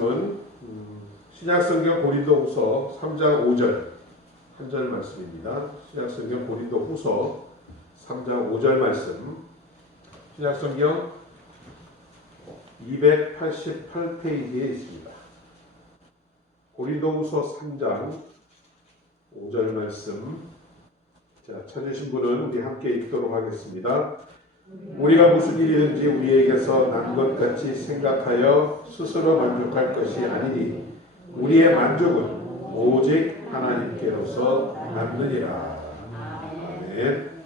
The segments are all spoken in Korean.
말씀은 신약성경 고린도후서 3장 5절 한 절 말씀입니다. 신약성경 고린도후서 3장 5절 말씀. 신약성경 288페이지에 있습니다. 고린도후서 3장 5절 말씀. 자, 찾으신 분은 우리 함께 읽도록 하겠습니다. 우리가 무슨 일이든지 우리에게서 난 것 같이 생각하여 스스로 만족할 것이 아니니 우리의 만족은 오직 하나님께로서 남느니라. 아멘.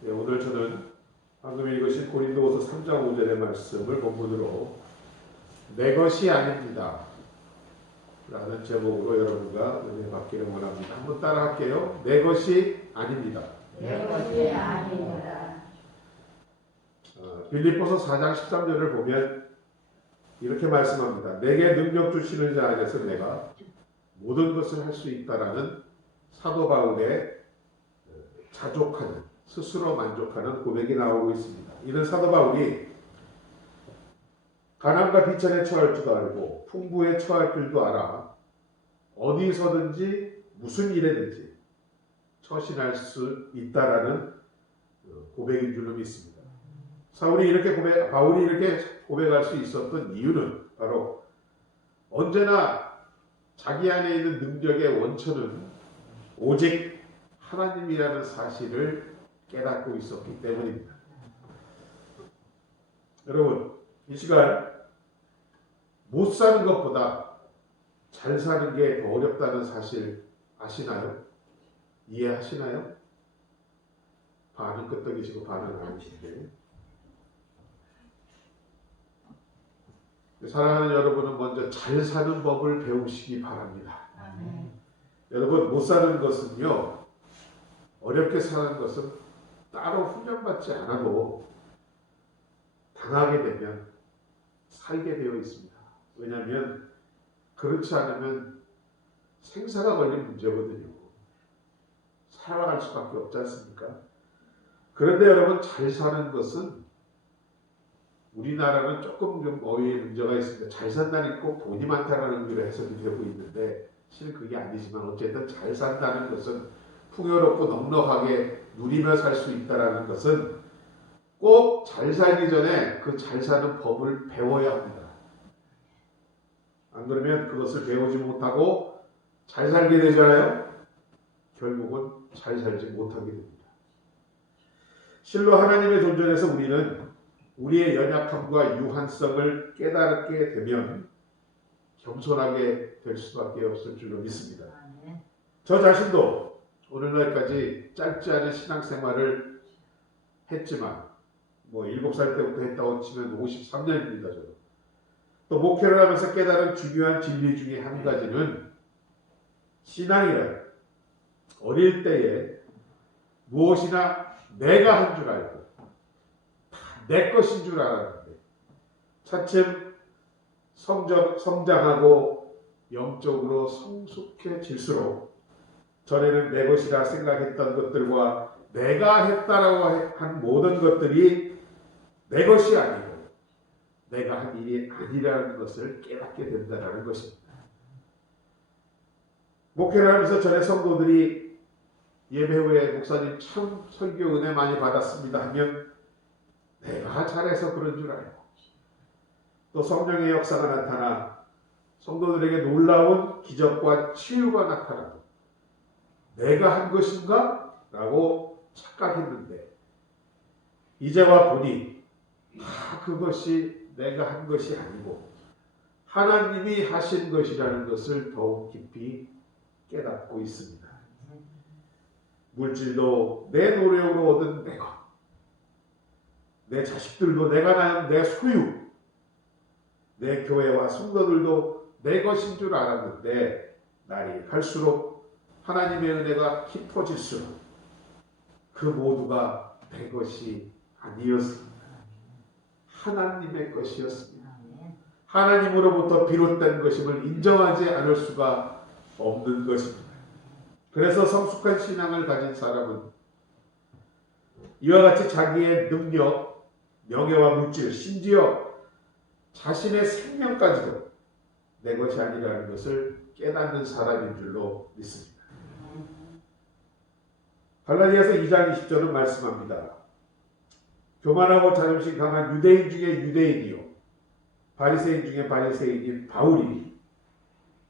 네, 오늘 저는 방금 읽으신 고린도후서 3장 5절의 말씀을 본문으로 내 것이 아닙니다 라는 제목으로 여러분과 은혜 받기를 원합니다. 한번 따라 할게요. 내 것이 아닙니다. 내 것이 아닙니다. 빌립보서 4장 13절을 보면 이렇게 말씀합니다. 내게 능력 주시는 자 안에서 내가 모든 것을 할 수 있다라는 사도 바울의 자족하는, 스스로 만족하는 고백이 나오고 있습니다. 이는 사도 바울이 가난과 비천에 처할 줄도 알고 풍부에 처할 줄도 알아 어디서든지 무슨 일에든지 처신할 수 있다라는 고백인 줄로 믿습니다. 바울이 이렇게 고백할 수 있었던 이유는 바로 언제나 자기 안에 있는 능력의 원천은 오직 하나님이라는 사실을 깨닫고 있었기 때문입니다. 여러분, 이 시간 못 사는 것보다 잘 사는 게 더 어렵다는 사실 아시나요? 이해하시나요? 반은 끄떡이시고 반은 아니신데. 사랑하는 여러분은 먼저 잘 사는 법을 배우시기 바랍니다. 여러분, 못 사는 것은요, 어렵게 사는 것은 따로 훈련받지 않아도 당하게 되면 살게 되어 있습니다. 왜냐하면 그렇지 않으면 생사가 걸린 문제거든요. 살아갈 수밖에 없지 않습니까? 그런데 여러분, 잘 사는 것은 우리나라는 조금 좀 어휘의 문제가 있습니다. 잘 산다는 꼭 돈이 많다는 의미로 해석이 되고 있는데 실은 그게 아니지만 어쨌든 잘 산다는 것은 풍요롭고 넉넉하게 누리며 살 수 있다는 것은 꼭 잘 살기 전에 그 잘 사는 법을 배워야 합니다. 안 그러면 그것을 배우지 못하고 잘 살게 되잖아요. 결국은 잘 살지 못하게 됩니다. 실로 하나님의 존전에서 우리는 우리의 연약함과 유한성을 깨닫게 되면 겸손하게 될 수밖에 없을 줄로 믿습니다. 저 자신도 오늘날까지 짧지 않은 신앙생활을 했지만 7살 때부터 했다고 치면 53년입니다. 저도. 또 목회를 하면서 깨달은 중요한 진리 중에 한 가지는 신앙이란 어릴 때에 무엇이나 내가 한 줄 알고 내 것인 줄 알았는데 차츰 성장하고 영적으로 성숙해질수록 전에는 내 것이라 생각했던 것들과 내가 했다라고 한 모든 것들이 내 것이 아니고 내가 한 일이 아니라는 것을 깨닫게 된다는 것입니다. 목회를 하면서 전에 성도들이 예배 후에 목사님 참 설교 은혜 많이 받았습니다 하면 내가 잘해서 그런 줄 알고 또 성령의 역사가 나타나 성도들에게 놀라운 기적과 치유가 나타나고 내가 한 것인가? 라고 착각했는데 이제와 보니 다 그것이 내가 한 것이 아니고 하나님이 하신 것이라는 것을 더욱 깊이 깨닫고 있습니다. 물질도 내 노력으로 얻은 내 것, 내 자식들도 내가 낳은 내 소유, 내 교회와 성도들도 내 것인 줄 알았는데 날이 갈수록 하나님의 은혜가 깊어질수록 그 모두가 내 것이 아니었습니다. 하나님의 것이었습니다. 하나님으로부터 비롯된 것임을 인정하지 않을 수가 없는 것입니다. 그래서 성숙한 신앙을 가진 사람은 이와 같이 자기의 능력, 명예와 물질, 심지어 자신의 생명까지도 내 것이 아니라는 것을 깨닫는 사람인 줄로 믿습니다. 갈라디아서 2장 20절은 말씀합니다. 교만하고 자존심 강한 유대인 중에 유대인이요 바리새인 중에 바리새인인 바울이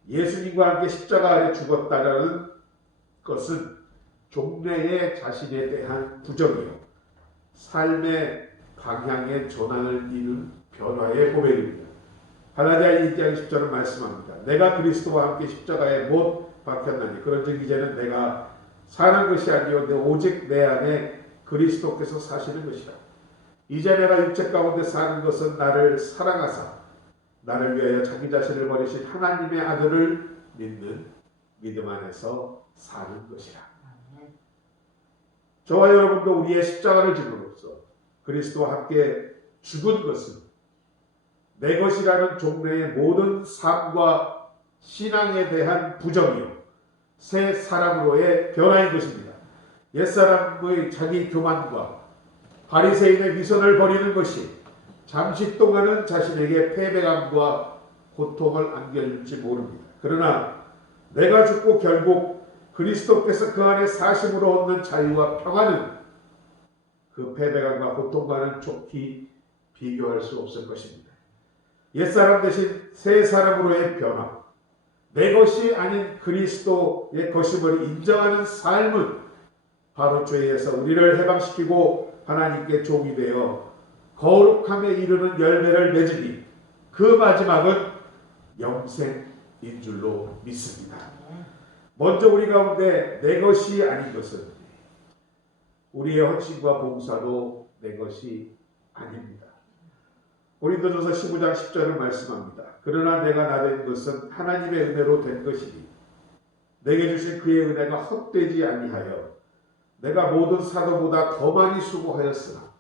예수님과 함께 십자가 아래 죽었다라는 것은 종래의 자신에 대한 부정이요 삶의 방향의 전환을 이룬 변화의 고백입니다. 갈라디아 2장 10절은 말씀합니다. 내가 그리스도와 함께 십자가에 못 박혔나니 그런즉 이제는 내가 사는 것이 아니요 오직 내 안에 그리스도께서 사시는 것이라. 이제 내가 육체 가운데 사는 것은 나를 사랑하사 나를 위하여 자기 자신을 버리신 하나님의 아들을 믿는 믿음 안에서 사는 것이라. 저와 여러분도 우리의 십자가를 짐으로써 그리스도와 함께 죽은 것은 내 것이라는 종래의 모든 삶과 신앙에 대한 부정이요 새 사람으로의 변화인 것입니다. 옛사람의 자기 교만과 바리새인의 위선을 버리는 것이 잠시 동안은 자신에게 패배감과 고통을 안겨줄지 모릅니다. 그러나 내가 죽고 결국 그리스도께서 그 안에 사심으로 얻는 자유와 평안은 그 패배감과 고통과는 좋게 비교할 수 없을 것입니다. 옛사람 대신 새 사람으로의 변화, 내 것이 아닌 그리스도의 것임을 인정하는 삶은 바로 죄에서 우리를 해방시키고 하나님께 종이 되어 거룩함에 이르는 열매를 맺으니 그 마지막은 영생인 줄로 믿습니다. 먼저 우리 가운데 내 것이 아닌 것은 우리의 헌신과 봉사도 내 것이 아닙니다. 고린도전서 15장 10절을 말씀합니다. 그러나 내가 나된 것은 하나님의 은혜로 된 것이니 내게 주신 그의 은혜가 헛되지 아니하여 내가 모든 사도보다 더 많이 수고하였으나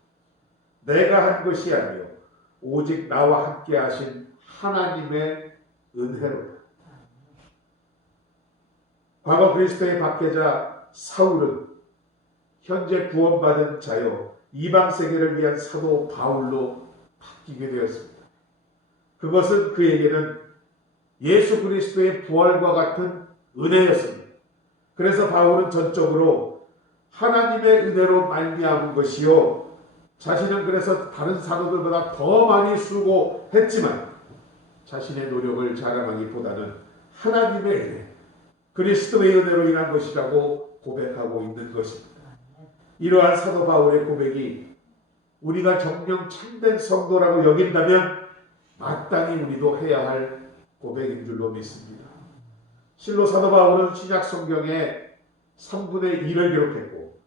내가 한 것이 아니요 오직 나와 함께 하신 하나님의 은혜로다. 과거 그리스도의 박해자 사울은 현재 구원받은 자요 이방 세계를 위한 사도 바울로 바뀌게 되었습니다. 그것은 그에게는 예수 그리스도의 부활과 같은 은혜였습니다. 그래서 바울은 전적으로 하나님의 은혜로 말미암은 것이요 자신은 그래서 다른 사도들보다 더 많이 수고했지만 자신의 노력을 자랑하기보다는 하나님의 은혜, 그리스도의 은혜로 인한 것이라고 고백하고 있는 것입니다. 이러한 사도 바울의 고백이 우리가 정령 참된 성도라고 여긴다면 마땅히 우리도 해야 할 고백인 줄로 믿습니다. 실로 사도 바울은 신약 성경에 3분의 1을 기록했고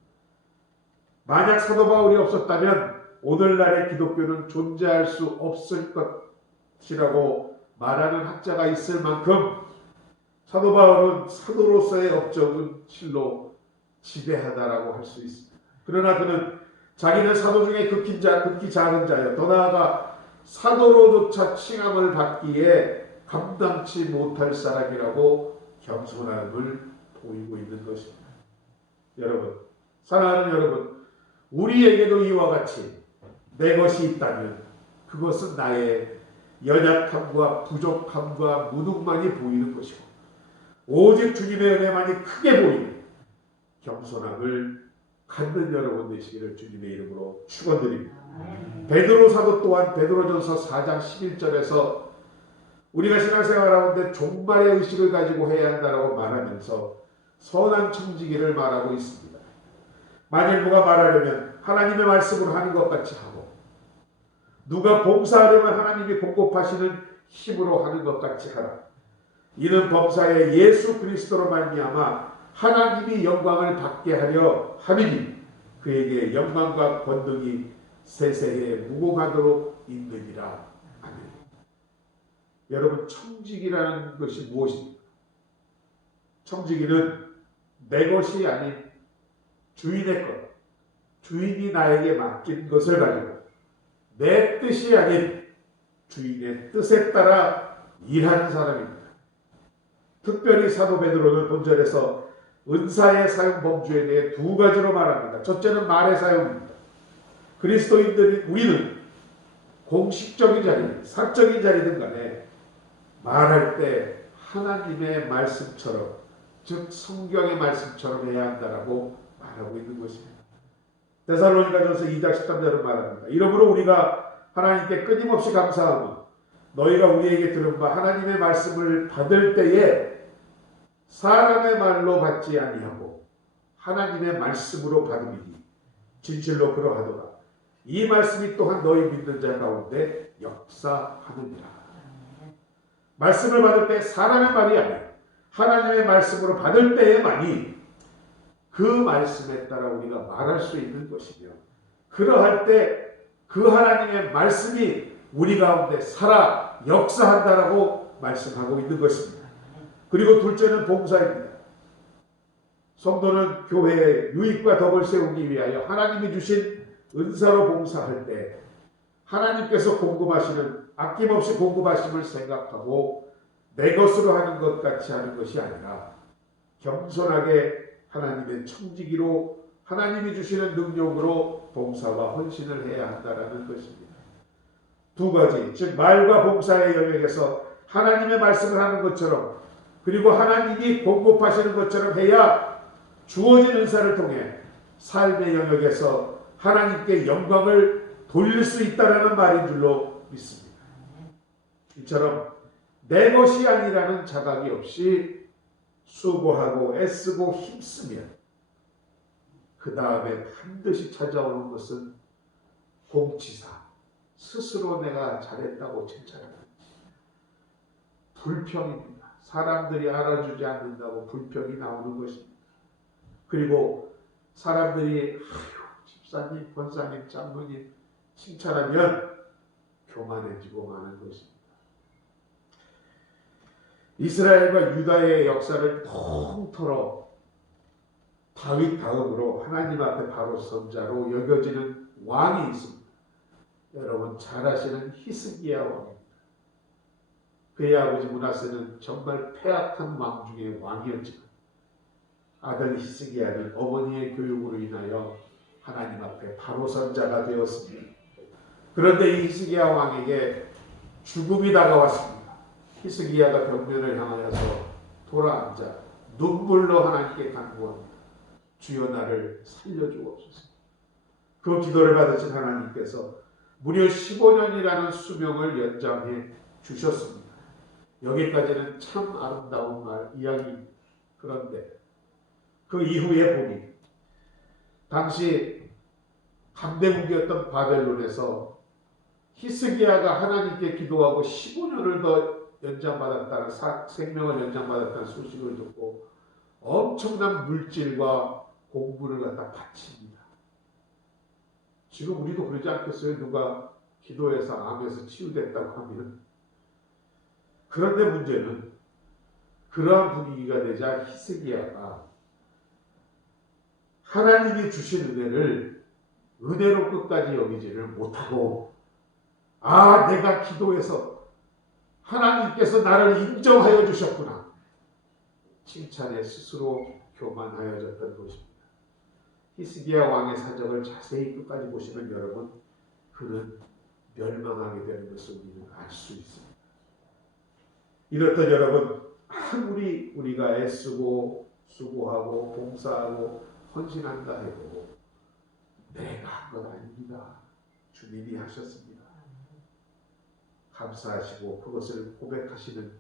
만약 사도 바울이 없었다면 오늘날의 기독교는 존재할 수 없을 것이라고 말하는 학자가 있을 만큼 사도 바울은 사도로서의 업적은 실로 지대하다라고 할 수 있습니다. 그러나 그는 자기는 사도 중에 극히 작은 자여 더 나아가 사도로조차 칭함을 받기에 감당치 못할 사람이라고 겸손함을 보이고 있는 것입니다. 여러분, 사랑하는 여러분, 우리에게도 이와 같이 내 것이 있다면 그것은 나의 연약함과 부족함과 무능만이 보이는 것이고 오직 주님의 은혜만이 크게 보이는 겸손함을 갖는 여러분 되시기를 주님의 이름으로 축원드립니다. 베드로 사도 또한 베드로전서 4장 11절에서 우리가 신앙생활 가운데 종말의 의식을 가지고 해야 한다라고 말하면서 선한 청지기를 말하고 있습니다. 만일 누가 말하려면 하나님의 말씀으로 하는 것 같이 하고 누가 봉사하려면 하나님이 공급하시는 힘으로 하는 것 같이 하라. 이는 범사에 예수 그리스도로 말미암아 하나님이 영광을 받게 하려 함이니 그에게 영광과 권능이 세세에 무궁하도록 있느니라. 아멘. 여러분, 청지기라는 것이 무엇입니까? 청지기는 내 것이 아닌 주인의 것, 주인이 나에게 맡긴 것을 가지고 내 뜻이 아닌 주인의 뜻에 따라 일하는 사람입니다. 특별히 사도 베드로는 본절에서 은사의 사용 범주에 대해 두 가지로 말합니다. 첫째는 말의 사용입니다. 그리스도인들인 우리는 공식적인 자리, 사적인 자리든 간에 말할 때 하나님의 말씀처럼, 즉 성경의 말씀처럼 해야 한다라고 말하고 있는 것입니다. 데살로니가전서 2장 13절은 말합니다. 이러므로 우리가 하나님께 끊임없이 감사하며 너희가 우리에게 들은 바 하나님의 말씀을 받을 때에 사람의 말로 받지 아니하고 하나님의 말씀으로 받음이니 진실로 그러하도다. 이 말씀이 또한 너희 믿는 자 가운데 역사하느니라. 말씀을 받을 때 사람의 말이 아니라 하나님의 말씀으로 받을 때에만이 그 말씀에 따라 우리가 말할 수 있는 것이며, 그러할 때 그 하나님의 말씀이 우리 가운데 살아 역사한다라고 말씀하고 있는 것입니다. 그리고 둘째는 봉사입니다. 성도는 교회의 유익과 덕을 세우기 위하여 하나님이 주신 은사로 봉사할 때 하나님께서 공급하시는, 아낌없이 공급하심을 생각하고 내 것으로 하는 것 같이 하는 것이 아니라 겸손하게 하나님의 청지기로 하나님이 주시는 능력으로 봉사와 헌신을 해야 한다는 것입니다. 두 가지, 즉 말과 봉사의 영역에서 하나님의 말씀을 하는 것처럼, 그리고 하나님이 공급하시는 것처럼 해야 주어진 은사를 통해 삶의 영역에서 하나님께 영광을 돌릴 수 있다는 말인 줄로 믿습니다. 이처럼 내 것이 아니라는 자각이 없이 수고하고 애쓰고 힘쓰면 그 다음에 반드시 찾아오는 것은 공치사, 스스로 내가 잘했다고 칭찬하는 불평입니다. 사람들이 알아주지 않는다고 불평이 나오는 것입니다. 그리고 사람들이 집사님, 권사님, 장로님 칭찬하면 교만해지고 마는 것입니다. 이스라엘과 유다의 역사를 통틀어 다윗 다음으로 하나님 앞에 바로 선 자로 여겨지는 왕이 있습니다. 여러분 잘 아시는 히스기야 왕입니다. 그의 아버지 므낫세는 정말 패악한 왕 중의 왕이었지만 아들 히스기야는 어머니의 교육으로 인하여 하나님 앞에 바로 선 자가 되었습니다. 그런데 이 히스기야 왕에게 죽음이 다가왔습니다. 히스기야가 벽면을 향하여서 돌아앉아 눈물로 하나님께 간구합니다. 주여 나를 살려주옵소서. 그 기도를 받으신 하나님께서 무려 15년이라는 수명을 연장해 주셨습니다. 여기까지는 참 아름다운 이야기입니다. 그런데 그 이후에 보니 당시 강대국이었던 바벨론에서 히스기야가 하나님께 기도하고 15년을 더 연장받았다는 생명을 연장받았다는 소식을 듣고 엄청난 물질과 공부를 갖다 바칩니다. 지금 우리도 그러지 않겠어요? 누가 기도해서 암에서 치유됐다고 하면. 그런데 문제는 그러한 분위기가 되자 히스기야가 하나님이 주신 은혜로 끝까지 여기지를 못하고, 내가 기도해서 하나님께서 나를 인정하여 주셨구나, 칭찬에 스스로 교만하여졌던 것입니다. 히스기야 왕의 사적을 자세히 끝까지 보시면 여러분, 그는 멸망하게 되는 것을 우리는 알 수 있습니다. 이렇듯 여러분, 아무리 우리가 애쓰고 수고하고 봉사하고 헌신한다 해도 내가 한 건 아닙니다. 주님이 하셨습니다. 감사하시고 그것을 고백하시는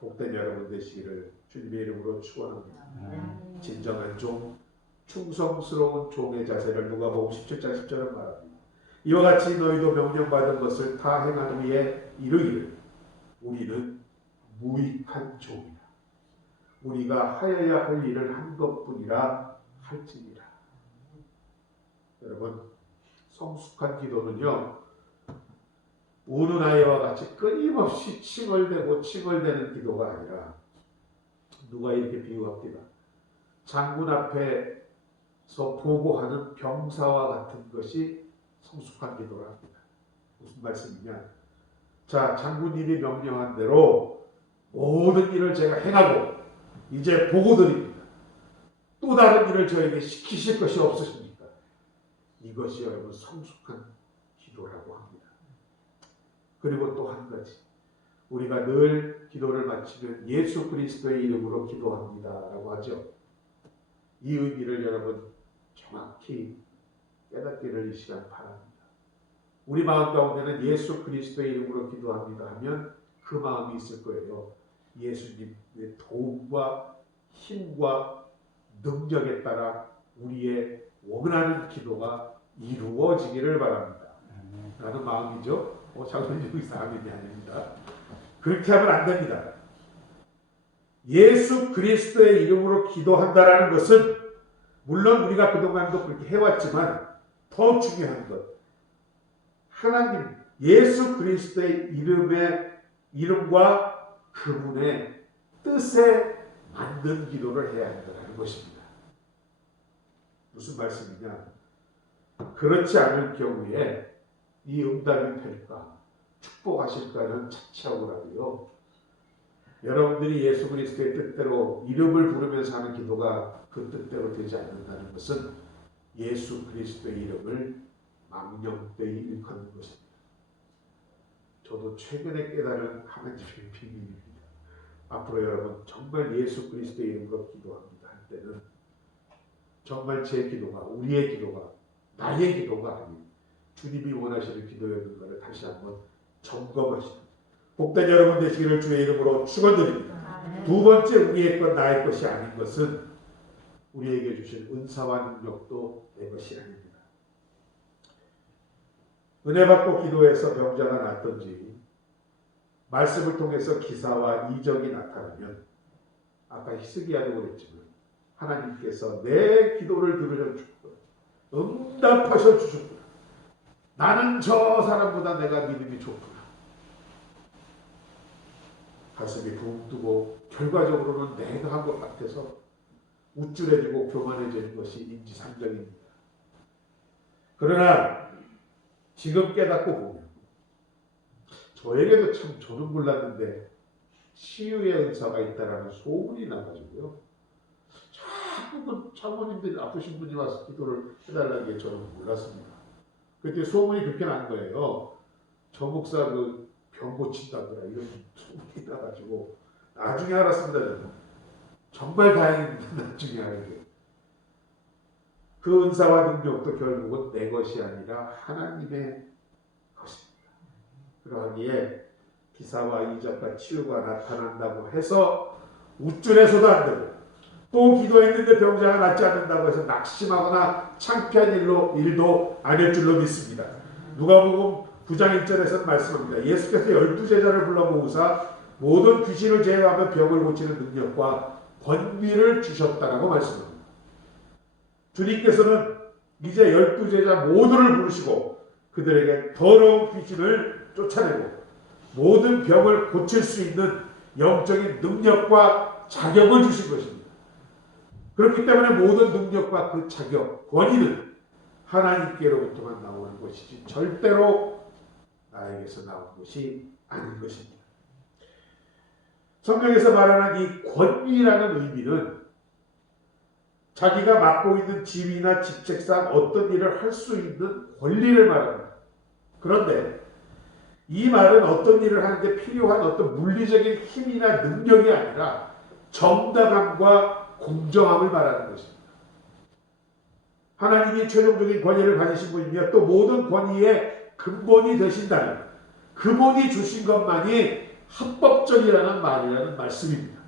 복된 여러분 되시기를 주님의 이름으로 축원합니다. 진정한 종, 충성스러운 종의 자세를 누가복음 17장 10절은 말합니다. 이와 같이 너희도 명령받은 것을 다 행한 후에 이르기를 우리는 무익한 종이라. 우리가 하여야 할 일을 한 것뿐이라 할지니라. 여러분, 성숙한 기도는요, 우는 아이와 같이 끊임없이 칭얼대는 기도가 아니라, 누가 이렇게 비유합니다. 장군 앞에서 보고하는 병사와 같은 것이 성숙한 기도라 합니다. 무슨 말씀이냐? 자, 장군님이 명령한 대로 모든 일을 제가 행하고 이제 보고 드립니다. 또 다른 일을 저에게 시키실 것이 없으십니까? 이것이 여러분 성숙한 기도라고 합니다. 그리고 또 한 가지, 우리가 늘 기도를 마치면 예수 그리스도의 이름으로 기도합니다 라고 하죠. 이 의미를 여러분 정확히 깨닫기를 이 시간 바랍니다. 우리 마음 가운데는 예수 그리스도의 이름으로 기도합니다 하면 그 마음이 있을 거예요. 예수님의 도움과 힘과 능력에 따라 우리의 원하는 기도가 이루어지기를 바랍니다 라는 마음이죠. 장로님 여기서 아멘이 아닙니다. 그렇게 하면 안 됩니다. 예수 그리스도의 이름으로 기도한다라는 것은 물론 우리가 그동안도 그렇게 해왔지만 더 중요한 것, 하나님 예수 그리스도의 이름과 그분의 뜻에 맞는 기도를 해야 한다는 것입니다. 무슨 말씀이냐? 그렇지 않을 경우에 이 응답이 될까, 축복하실까는 차치하고라도요, 여러분들이 예수 그리스도의 뜻대로 이름을 부르면서 하는 기도가 그 뜻대로 되지 않는다는 것은 예수 그리스도의 이름을 망령되이 일컫는 것입니다. 저도 최근에 깨달은 하나님의 비밀입니다. 앞으로 여러분 정말 예수 그리스도의 이름으로 기도합니다 할 때는 정말 제 기도가, 우리의 기도가, 나의 기도가 아닌 주님이 원하시는 기도였는가를 다시 한번 점검하시는 복된 여러분 되시기를 주의 이름으로 축원드립니다. 두 번째, 우리의 것 나의 것이 아닌 것은 우리에게 주신 은사와 능력도 내 것이 아닙니다. 은혜 받고 기도해서 병자가 낫든지 말씀을 통해서 기사와 이적이 나타나면 아까 히스기야도 그랬지만 하나님께서 내 기도를 들으려 주셨구나, 응답하셔 주셨구나, 나는 저 사람보다 내가 믿음이 좋구나, 가슴이 붕 뜨고 결과적으로는 내가 한 것 같아서 우쭐해지고 교만해지는 것이 인지상정입니다. 그러나 지금 깨닫고 보면 저에게도 참 저는 몰랐는데 치유의 은사가 있다라는 소문이 나가지고요, 자꾸 장모님들이 아프신 분이 와서 기도를 해달라는 게 저는 몰랐습니다. 그때 소문이 그렇게 난 거예요. 저 목사 병 고친다더라 이런 소문이 나가지고 나중에 알았습니다. 저는 정말 다행입니다. 나중에 알게. 그 은사와 능력도 결국은 내 것이 아니라 하나님의 것입니다. 그러하기에 기사와 이적과 치유가 나타난다고 해서 우쭐해서도 안 되고, 또 기도했는데 병자가 낫지 않는다고 해서 낙심하거나 창피한 일도 아닐 줄로 믿습니다. 누가복음 9장 1절에서 말씀합니다. 예수께서 12제자를 불러 모으사 모든 귀신을 제어하며 병을 고치는 능력과 권위를 주셨다라고 말씀합니다. 주님께서는 이제 12제자 모두를 부르시고 그들에게 더러운 귀신을 쫓아내고 모든 병을 고칠 수 있는 영적인 능력과 자격을 주신 것입니다. 그렇기 때문에 모든 능력과 그 자격, 권위는 하나님께로부터만 나오는 것이지 절대로 나에게서 나온 것이 아닌 것입니다. 성경에서 말하는 이 권위라는 의미는 자기가 맡고 있는 지위나 직책상 어떤 일을 할 수 있는 권리를 말합니다. 그런데 이 말은 어떤 일을 하는데 필요한 어떤 물리적인 힘이나 능력이 아니라 정당함과 공정함을 말하는 것입니다. 하나님이 최종적인 권위를 가지신 분이며 또 모든 권위의 근본이 되신다면 그분이 주신 것만이 합법적이라는 말이라는 말씀입니다.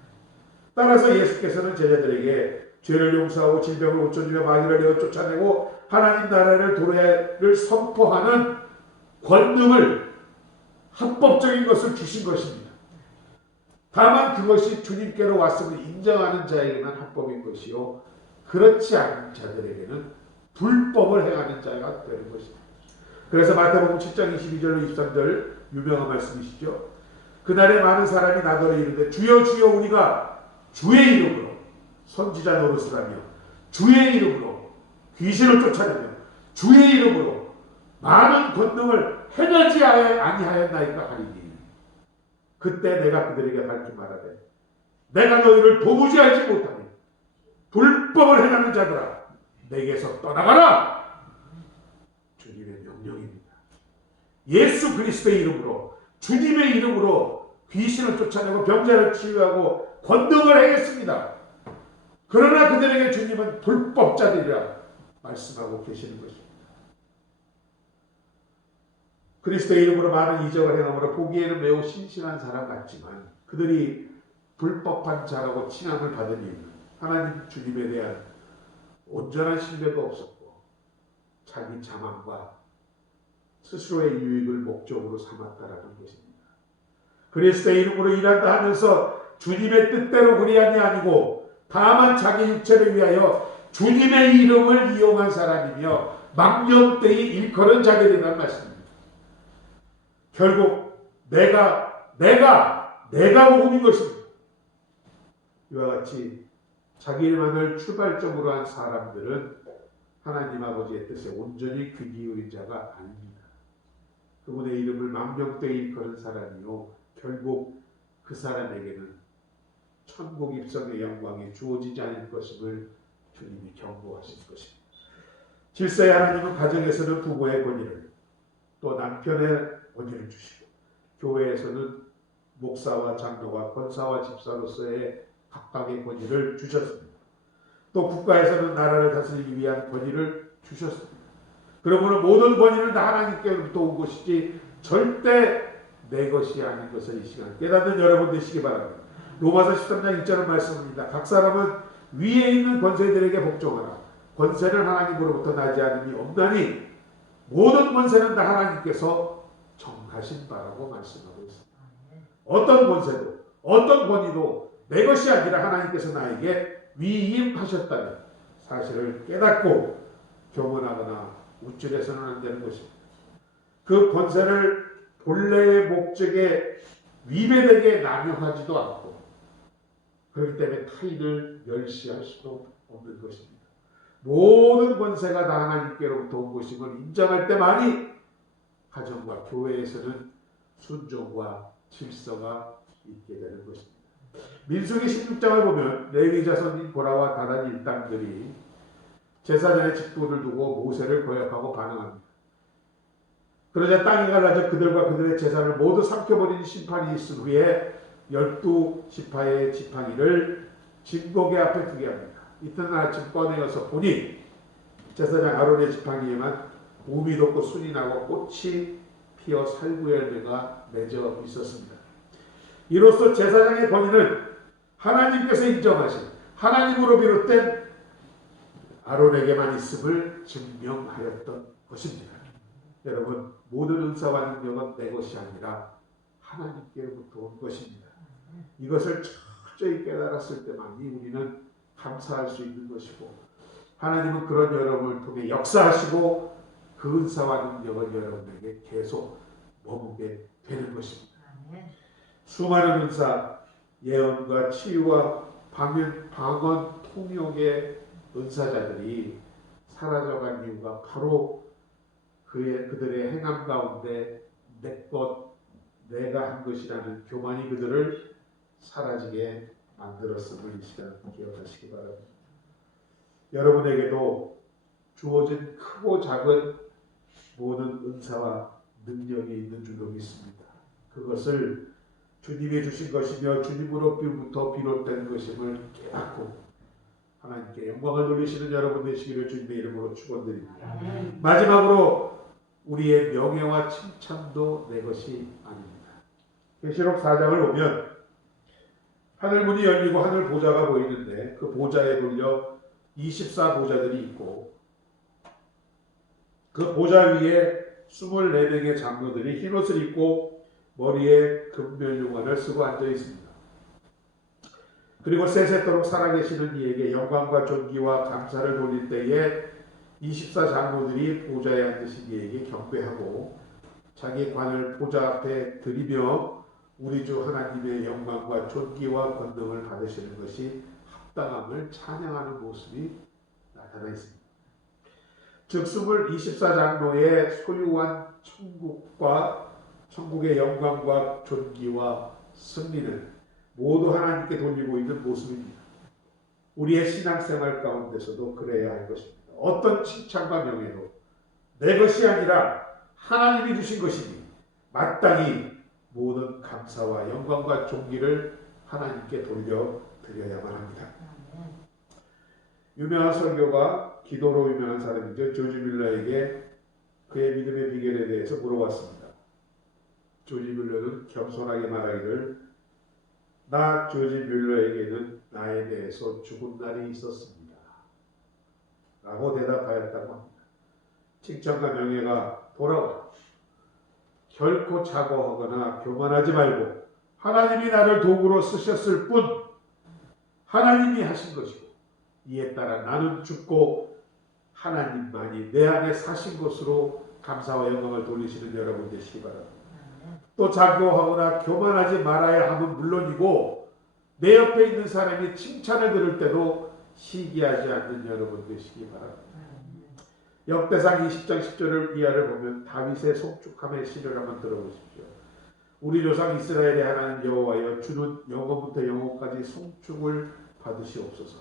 따라서 예수께서는 제자들에게 죄를 용서하고 질병을 고쳐주며 마귀를 내어 쫓아내고 하나님 나라를 도래를 선포하는 권능을, 합법적인 것을 주신 것입니다. 다만 그것이 주님께로 왔음을 인정하는 자에게는 합법인 것이요 그렇지 않은 자들에게는 불법을 행하는 자가 되는 것입니다. 그래서 마태복음 7장 22절로 23절 유명한 말씀이시죠. 그날에 많은 사람이 나더러 이르되 주여 주여 우리가 주의 이름으로 선지자 노릇을 하며 주의 이름으로 귀신을 쫓아내며 주의 이름으로 많은 권능을 행하지 아니하였나이까 하리니 그때 내가 그들에게 밝히 말하되 내가 너희를 도무지 알지 못하니 불법을 행하는 자들아 내게서 떠나가라. 주님의 명령입니다. 예수 그리스도의 이름으로 주님의 이름으로 귀신을 쫓아내고 병자를 치유하고 권능을 행했습니다. 그러나 그들에게 주님은 불법자들이라 말씀하고 계시는 것입니다. 그리스도의 이름으로 많은 이적을 행함으로 보기에는 매우 신실한 사람 같지만 그들이 불법한 자라고 칭함을 받은 이유는 하나님 주님에 대한 온전한 신뢰가 없었고 자기 자만과 스스로의 유익을 목적으로 삼았다라는 것입니다. 그리스도의 이름으로 일한다 하면서 주님의 뜻대로 그리함이 아니고 다만 자기 육체를 위하여 주님의 이름을 이용한 사람이며 망령되이 일컬은 자들이란 말씀입니다. 결국 내가 복음인 것입니다. 이와 같이 자기만을 출발점으로 한 사람들은 하나님 아버지의 뜻에 온전히 귀 기울인 자가 아닙니다. 그분의 이름을 망령되이 일컬은 사람이요 결국 그 사람에게는 천국 입성의 영광이 주어지지 않을 것임을 주님이 경고하신 것입니다. 질서의 하나님은 가정에서는 부모의 권위를 또 남편의 권위를 주시고 교회에서는 목사와 장로와 권사와 집사로서의 각각의 권위를 주셨습니다. 또 국가에서는 나라를 다스리기 위한 권위를 주셨습니다. 그러므로 모든 권위는 다 하나님께로부터 온 것이지 절대 내 것이 아닌 것을 이 시간 깨닫는 여러분 되시기 바랍니다. 로마서 13장 1절은 말씀합니다. 각 사람은 위에 있는 권세들에게 복종하라. 권세는 하나님으로부터 나지 않음이 없나니 모든 권세는 다 하나님께서 정하신 바라고 말씀하고 있습니다. 어떤 권세도 어떤 권위도 내 것이 아니라 하나님께서 나에게 위임하셨다는 사실을 깨닫고 교만하거나 우쭐해서는 안 되는 것입니다. 그 권세를 본래의 목적에 위배되게 남용하지도 않고 그렇기 때문에 타인을 멸시할 수도 없는 것입니다. 모든 권세가 다 하나님께로부터 온 것임을 인정할 때만이 가정과 교회에서는 순종과 질서가 있게 되는 것입니다. 민수기 16장을 보면 레위 자손인 고라와 다단 일당들이 제사장의 직분을 두고 모세를 거역하고 반항합니다. 그러자 땅이 갈라져 그들과 그들의 재산을 모두 삼켜버린 심판이 있은 후에 12지파의 지팡이를 진고개 앞에 두게 합니다. 이튿날 아침 꺼내어서 보니 제사장 아론의 지팡이에만 우미 돋고 순이 나고 꽃이 피어 살구 열매가 맺어 있었습니다. 이로써 제사장의 권위는 하나님께서 인정하신 하나님으로 비롯된 아론에게만 있음을 증명하였던 것입니다. 여러분, 모든 은사와 능력은 내 것이 아니라 하나님께로부터 온 것입니다. 이것을 철저히 깨달았을 때만이 우리는 감사할 수 있는 것이고 하나님은 그런 여러분을 통해 역사하시고 그 은사와 능력을 여러분에게 계속 머무게 되는 것입니다. 수많은 은사, 예언과 치유와 방언, 통역의 은사자들이 사라져간 이유가 바로 그들의 행함 가운데 내 것, 내가 한 것이라는 교만이 그들을 사라지게 만들었음을 이 시간 기억하시기 바랍니다. 여러분에게도 주어진 크고 작은 모든 은사와 능력이 있는 줄로 믿습니다. 그것을 주님이 주신 것이며 주님으로부터 비롯된 것임을 깨닫고 하나님께 영광을 돌리시는 여러분 되시기를 주님의 이름으로 축원드립니다. 마지막으로 우리의 명예와 칭찬도 내 것이 아닙니다. 계시록 4장을 보면 하늘문이 열리고 하늘 보좌가 보이는데 그 보좌에 돌려 24보좌들이 있고 그 보좌 위에 24명의 장로들이 흰옷을 입고 머리에 금면류관을 쓰고 앉아 있습니다. 그리고 세세토록 살아계시는 이에게 영광과 존귀와 감사를 돌릴 때에 24장로들이 보좌에 앉으신 이에게 경배하고 자기 관을 보좌 앞에 드리며 우리 주 하나님의 영광과 존귀와 권능을 받으시는 것이 합당함을 찬양하는 모습이 나타나 있습니다. 즉 24장로의 소유한 천국의 영광과 존귀와 승리는 모두 하나님께 돌리고 있는 모습입니다. 우리의 신앙생활 가운데서도 그래야 할 것입니다. 어떤 칭찬과 명예도 내 것이 아니라 하나님이 주신 것이니 마땅히 모든 감사와 영광과 존귀를 하나님께 돌려드려야만 합니다. 유명한 설교가 기도로 유명한 사람이죠. 조지 밀러에게 그의 믿음의 비결에 대해서 물어봤습니다. 조지 밀러는 겸손하게 말하기를 나 조지 밀러에게는 나에 대해서 죽은 날이 있었습니다. 라고 대답하였다고 합니다. 칭찬과 명예가 돌아와 결코 자고하거나 교만하지 말고 하나님이 나를 도구로 쓰셨을 뿐 하나님이 하신 것이고 이에 따라 나는 죽고 하나님만이 내 안에 사신 것으로 감사와 영광을 돌리시는 여러분 되시기 바랍니다. 또 자고하거나 교만하지 말아야 함은 물론이고 내 옆에 있는 사람이 칭찬을 들을 때도 시기하지 않는 여러분 되시기 바랍니다. 역대상 20장 10절을 이하를 보면 다윗의 송축함의 시를 한번 들어보십시오. 우리 조상 이스라엘의 하나님 여호와여 주는 영원부터 영원까지 송축을 받으시옵소서.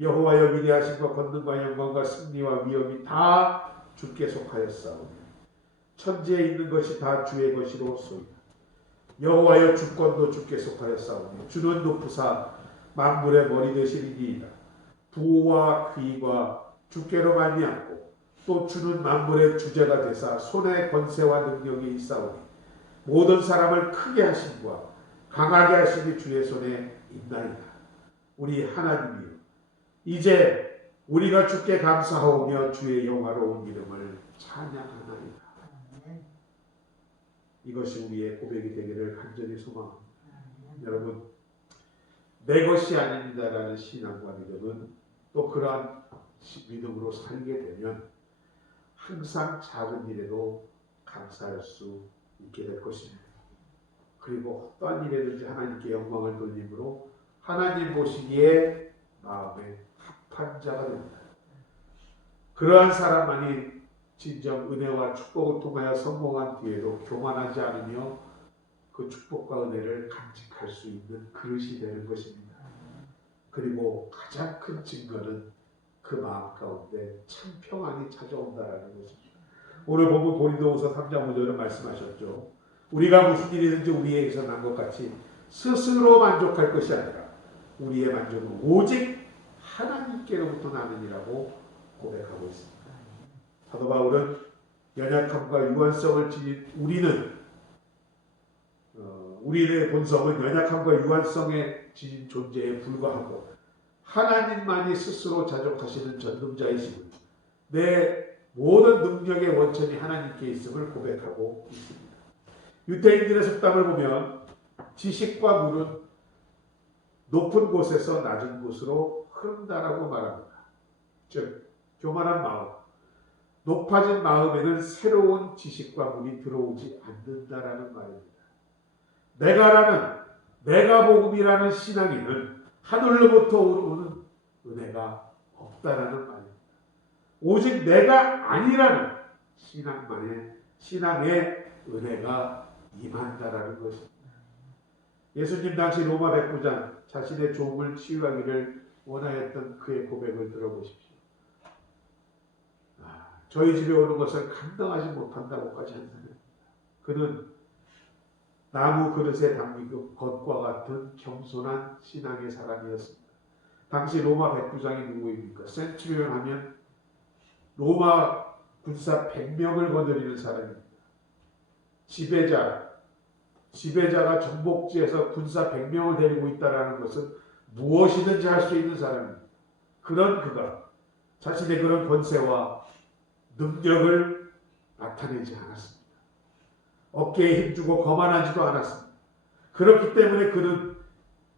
여호와여 위대하심과 권능과 영광과 승리와 위엄이 다 주께 속하였사오니 천지에 있는 것이 다 주의 것이로소이다. 여호와여 주권도 주께 속하였사오니 주는 높으사 만물의 머리 되시리이다. 부와 귀와 주께로 말미암고 또 주는 만물의 주제가 되사 손에 권세와 능력이 있사오니 모든 사람을 크게 하심과 강하게 하심이 주의 손에 있나이다. 우리 하나님이여 이제 우리가 주께 감사하오며 주의 영화로운 이름을 찬양하나이다. 이것이 우리의 고백이 되기를 간절히 소망합니다. 여러분 내 것이 아닙니다라는 신앙과 믿음은 또 그러한 믿음으로 살게 되면 항상 작은 일에도 감사할 수 있게 될 것입니다. 그리고 어떠한 일에든지 하나님께 영광을 돌림으로 하나님 보시기에 마음에 합한 자가 됩니다. 그러한 사람만이 진정 은혜와 축복을 통하여 성공한 뒤에도 교만하지 않으며 그 축복과 은혜를 간직할 수 있는 그릇이 되는 것입니다. 그리고 가장 큰 증거는 그 마음 가운데 참 평안이 찾아온다라는 것입니다. 오늘 보면 고린도후서 3장 5절은 말씀하셨죠. 우리가 무슨 일이든지 우리에게서 난 것 같이 스스로 만족할 것이 아니라 우리의 만족은 오직 하나님께로부터 나느니라고 고백하고 있습니다. 사도 바울은 연약함과 유한성을 지닌 우리의 본성은 연약함과 유한성에 지닌 존재에 불과하고 하나님만이 스스로 자족하시는 전능자이심을 내 모든 능력의 원천이 하나님께 있음을 고백하고 있습니다. 유대인들의 속담을 보면 지식과 물은 높은 곳에서 낮은 곳으로 흐른다라고 말합니다. 즉 교만한 마음, 높아진 마음에는 새로운 지식과 물이 들어오지 않는다라는 말입니다. 내가 복음이라는 신앙에는 하늘로부터 오는 은혜가 없다라는 말입니다. 오직 내가 아니라는 신앙의 은혜가 임한다라는 것입니다. 예수님 당시 로마 백부장 자신의 종을 치유하기를 원하였던 그의 고백을 들어보십시오. 저희 집에 오는 것을 감당하지 못한다고까지 한 사람입니다. 그는 나무 그릇에 담긴 것과 같은 겸손한 신앙의 사람이었습니다. 당시 로마 백부장이 누구입니까? 센츄리온 하면 로마 군사 100명을 거느리는 사람입니다. 지배자가 정복지에서 군사 100명을 데리고 있다는 것은 무엇이든지 할 수 있는 사람입니다. 그런 그가 자신의 그런 권세와 능력을 나타내지 않았습니다. 어깨에 힘주고 거만하지도 않았습니다. 그렇기 때문에 그는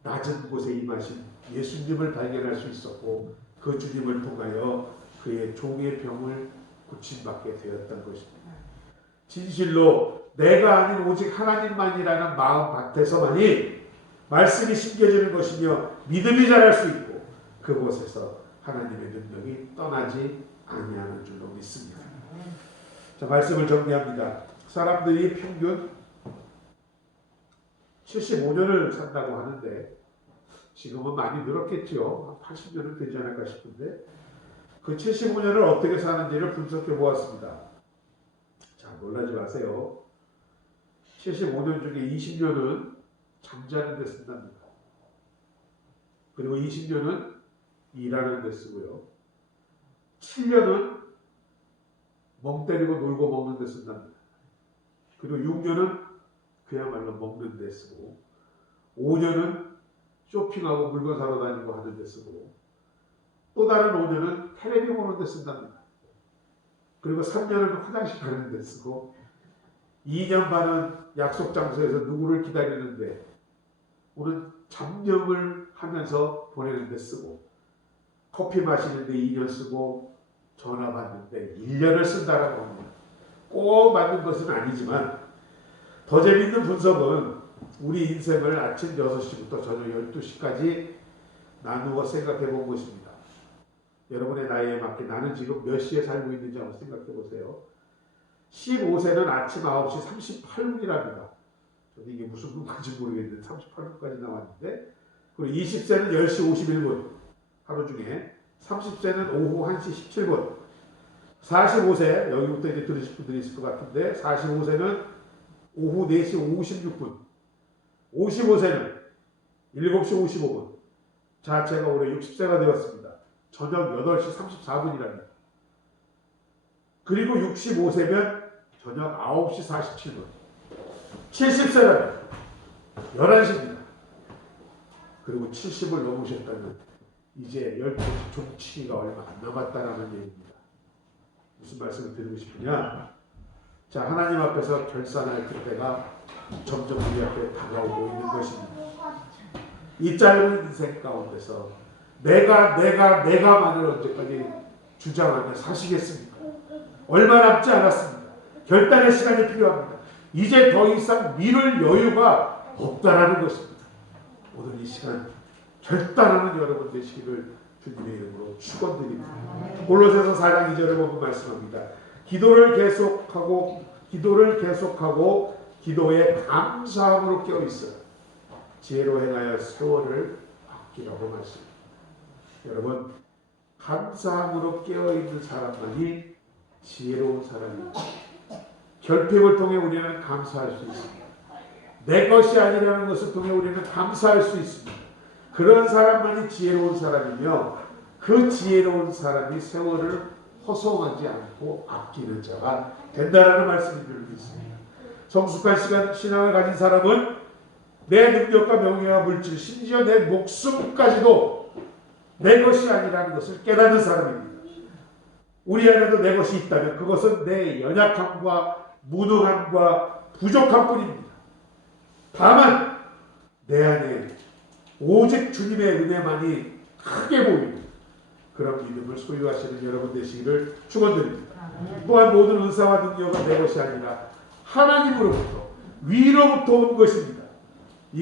낮은 곳에 임하신 예수님을 발견할 수 있었고 그 주님을 통하여 그의 종의 병을 고침받게 되었던 것입니다. 진실로 내가 아닌 오직 하나님만이라는 마음 밭에서만이 말씀이 심겨지는 것이며 믿음이 자랄 수 있고 그곳에서 하나님의 능력이 떠나지 아니하는 줄로 믿습니다. 자, 말씀을 정리합니다. 사람들이 평균 75년을 산다고 하는데 지금은 많이 늘었겠죠. 80년은 되지 않을까 싶은데 그 75년을 어떻게 사는지를 분석해 보았습니다. 자, 놀라지 마세요. 75년 중에 20년은 잠자는 데 쓴답니다. 그리고 20년은 일하는 데 쓰고요. 7년은 멍 때리고 놀고 먹는 데 쓴답니다. 그리고 6년은 그야말로 먹는 데 쓰고, 5년은 쇼핑하고 물건 사러 다니고 하는 데 쓰고, 또 다른 5년은 텔레비 보는 데 쓴답니다. 그리고 3년은 화장실 가는 데 쓰고, 2년 반은 약속 장소에서 누구를 기다리는데, 오늘 잡념을 하면서 보내는 데 쓰고, 커피 마시는데 2년 쓰고, 전화 받는데 1년을 쓴다라고 합니다. 꼭 맞는 것은 아니지만, 더 재밌는 분석은 우리 인생을 아침 6시부터 저녁 12시까지 나누어 생각해 본 것입니다. 여러분의 나이에 맞게 나는 지금 몇 시에 살고 있는지 한번 생각해 보세요. 15세는 아침 9시 38분이랍니다. 저도 이게 무슨 분까지 모르겠는데 38분까지 나왔는데, 그리고 20세는 10시 51분 하루 중에, 30세는 오후 1시 17분, 45세, 여기부터 이제 들으실 분들이 있을 것 같은데, 45세는 오후 4시 56분, 55세는 7시 55분. 자, 제가 올해 60세가 되었습니다. 저녁 8시 34분이랍니다. 그리고 65세면 저녁 9시 47분. 70세라면 11시입니다. 그리고 70을 넘으셨다면 이제 12시 종치기가 얼마 안 남았다라는 얘기입니다. 무슨 말씀을 드리고 싶으냐? 자, 하나님 앞에서 결산할 그때가 점점 우리 앞에 다가오고 있는 것입니다. 이 짧은 인생 가운데서 내가만을 언제까지 주장하며 사시겠습니까? 얼마 남지 않았습니다. 결단의 시간이 필요합니다. 이제 더 이상 미룰 여유가 없다라는 것입니다. 오늘 이 시간 결단하는 여러분 되시기를 주님의 이름으로 축원드립니다. 골로새서 4장 2절에 보면 말씀합니다. 기도를 계속하고 기도에 감사함으로 깨어 있어요. 지혜로 행하여 세월을 아끼라고 말씀합니다. 여러분, 감사함으로 깨어 있는 사람만이 지혜로운 사람입니다. 결핍을 통해 우리는 감사할 수 있습니다. 내 것이 아니라는 것을 통해 우리는 감사할 수 있습니다. 그런 사람만이 지혜로운 사람이며, 그 지혜로운 사람이 세월을 허송하지 않고 아끼는 자가 된다라는 말씀을 드리고 있습니다. 성숙한 신앙을 가진 사람은 내 능력과 명예와 물질, 심지어 내 목숨까지도 내 것이 아니라는 것을 깨닫는 사람입니다. 우리 안에도 내 것이 있다면 그것은 내 연약함과 무능함과 부족함 뿐입니다. 다만 내 안에 오직 주님의 은혜만이 크게 보이는 그런 믿음을 소유하시는 여러분 되시기를 축원드립니다. 또한 모든 은사와 능력은 내 것이 아니라 하나님으로부터, 위로부터 온 것입니다.